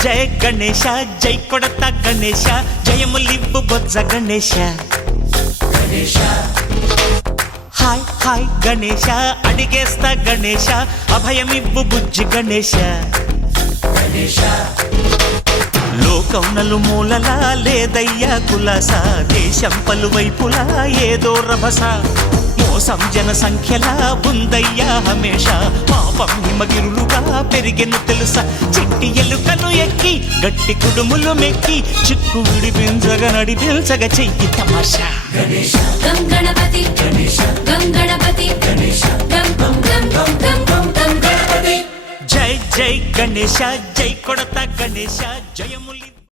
జయ గణేశ జై కొడత గణేశ జయములివ్వు బొజ్జ Ganesha hi hi Ganesha అడిగేస్తా Ganesha అభయమివ్వు బుజ్జి గణేశ లోకం నలుమూలలా లేదయ్యా కులాస దేశం పలువైపులా ఏదో రభస మోసం జన సంఖ్యలా ఉందయ్యా హమేష పాపం హిమగిరులుగా పెరిగెను తెలుసా చిట్టి ఎలుకలు ఎక్కి గట్టి కుడుములు మెక్కి చిక్కు విడిపించగ నడిపించగ చెయ్యి తమాషా గం గణపతి గం గణపతి గం గం గం గం గం గం గణపతి జై జై గణేశ జై కొడత గణేశ జయములి